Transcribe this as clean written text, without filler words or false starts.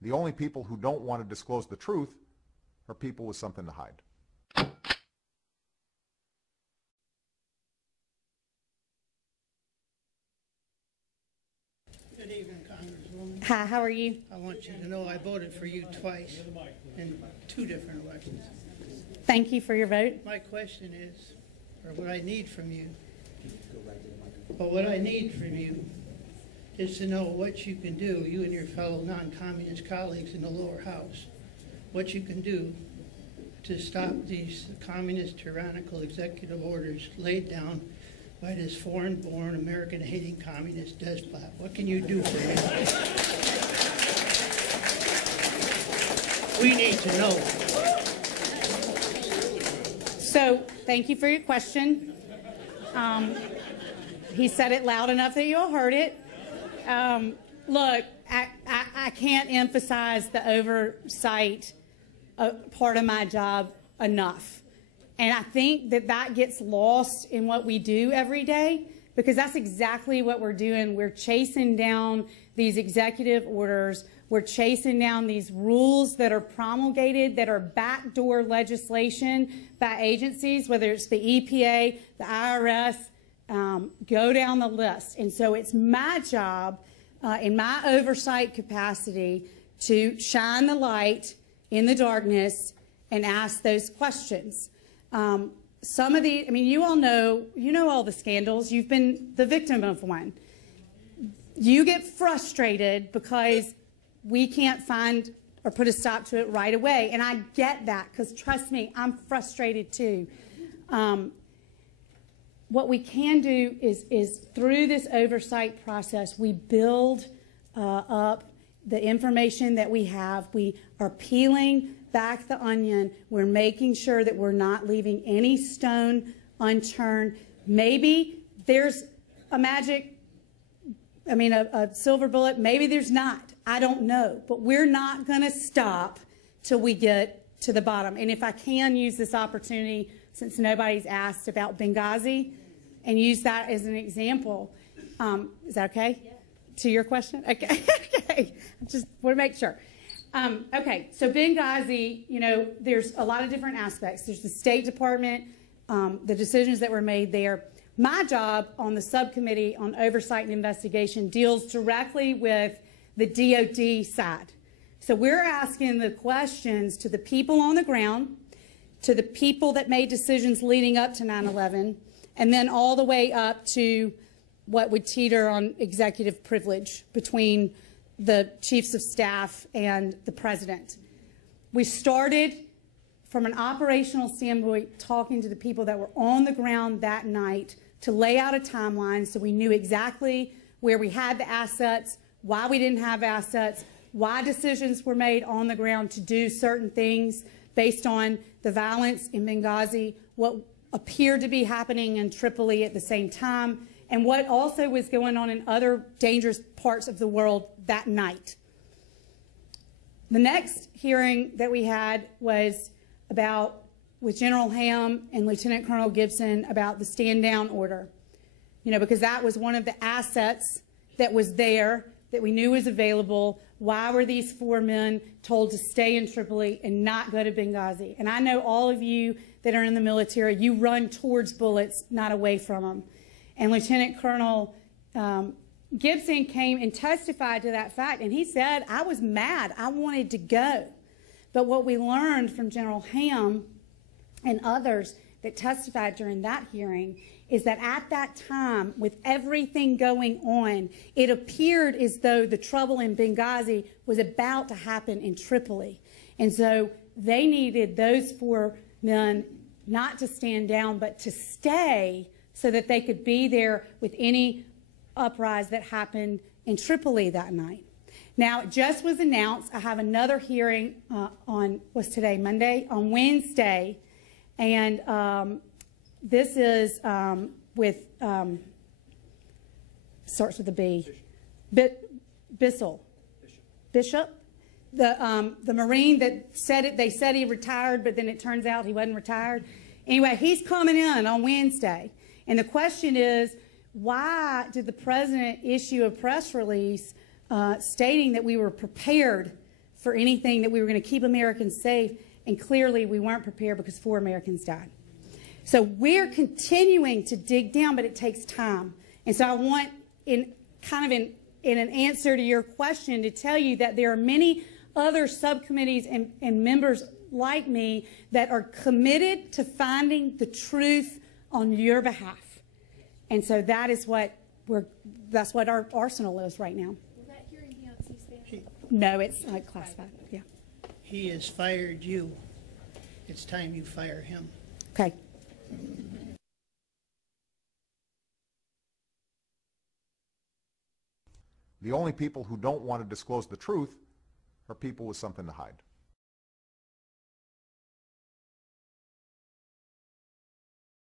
The only people who don't want to disclose the truth are people with something to hide. Good evening, Congresswoman. Hi, how are you? I want you to know I voted for you twice in 2 different elections. Thank you for your vote. My question is, or what I need from you, is to know what you can do, you and your fellow non-communist colleagues in the lower house, what you can do to stop these communist tyrannical executive orders laid down by this foreign-born, American-hating communist despot. What can you do for me? We need to know. So, thank you for your question. He said it loud enough that you all heard it. Look, I can't emphasize the oversight part of my job enough. And I think that that gets lost in what we do every day, because that's exactly what we're doing. We're chasing down these executive orders. We're chasing down these rules that are promulgated, that are backdoor legislation by agencies, whether it's the EPA, the IRS, go down the list. And so it's my job, in my oversight capacity, to shine the light in the darkness and ask those questions. Some of the, I mean, you all know, all the scandals. You've been the victim of one. You get frustrated because we can't find or put a stop to it right away. And I get that, because trust me, I'm frustrated too. What we can do is through this oversight process, we build up the information that we have. We are peeling back the onion. We're making sure that we're not leaving any stone unturned. Maybe there's a silver bullet. Maybe there's not. I don't know. But we're not going to stop till we get to the bottom. And if I can use this opportunity, since nobody's asked about Benghazi, and use that as an example. Is that okay? Yeah. To your question? Okay. Okay. I just want to make sure. Okay. So Benghazi, there's a lot of different aspects. There's the State Department, the decisions that were made there. My job on the subcommittee on oversight and investigation deals directly with the DOD side. So we're asking the questions to the people on the ground, to the people that made decisions leading up to 9/11, and then all the way up to what would teeter on executive privilege between the chiefs of staff and the president. We started from an operational standpoint talking to the people that were on the ground that night to lay out a timeline so we knew exactly where we had the assets, why we didn't have assets, why decisions were made on the ground to do certain things based on the violence in Benghazi, what appeared to be happening in Tripoli at the same time, and what also was going on in other dangerous parts of the world that night. The next hearing that we had was with General Ham and Lieutenant Colonel Gibson about the stand-down order. Because that was one of the assets that was there, that we knew was available. Why were these 4 men told to stay in Tripoli and not go to Benghazi? And I know all of you that are in the military, you run towards bullets, not away from them. And Lieutenant Colonel Gibson came and testified to that fact, and he said, I was mad. I wanted to go. But what we learned from General Ham and others that testified during that hearing is that at that time, with everything going on, it appeared as though the trouble in Benghazi was about to happen in Tripoli. And so they needed those 4 men not to stand down, but to stay so that they could be there with any uprising that happened in Tripoli that night. Now, it just was announced. I have another hearing on, what's today, Monday? On Wednesday. And this is with, starts with a B. Bissell. Bishop. The Marine that said it, they said he retired, but then it turns out he wasn't retired. Anyway, he's coming in on Wednesday. And the question is, why did the president issue a press release stating that we were prepared for anything, that we were going to keep Americans safe, and clearly we weren't prepared because 4 Americans died. So we're continuing to dig down, but it takes time. And so I want, in an answer to your question, to tell you that there are many other subcommittees and members like me that are committed to finding the truth on your behalf. And so that is what that's what our arsenal is right now. Will that hearing be on C-SPAN? No, it's classified. Yeah. He has fired you. It's time you fire him. Okay. The only people who don't want to disclose the truth are people with something to hide.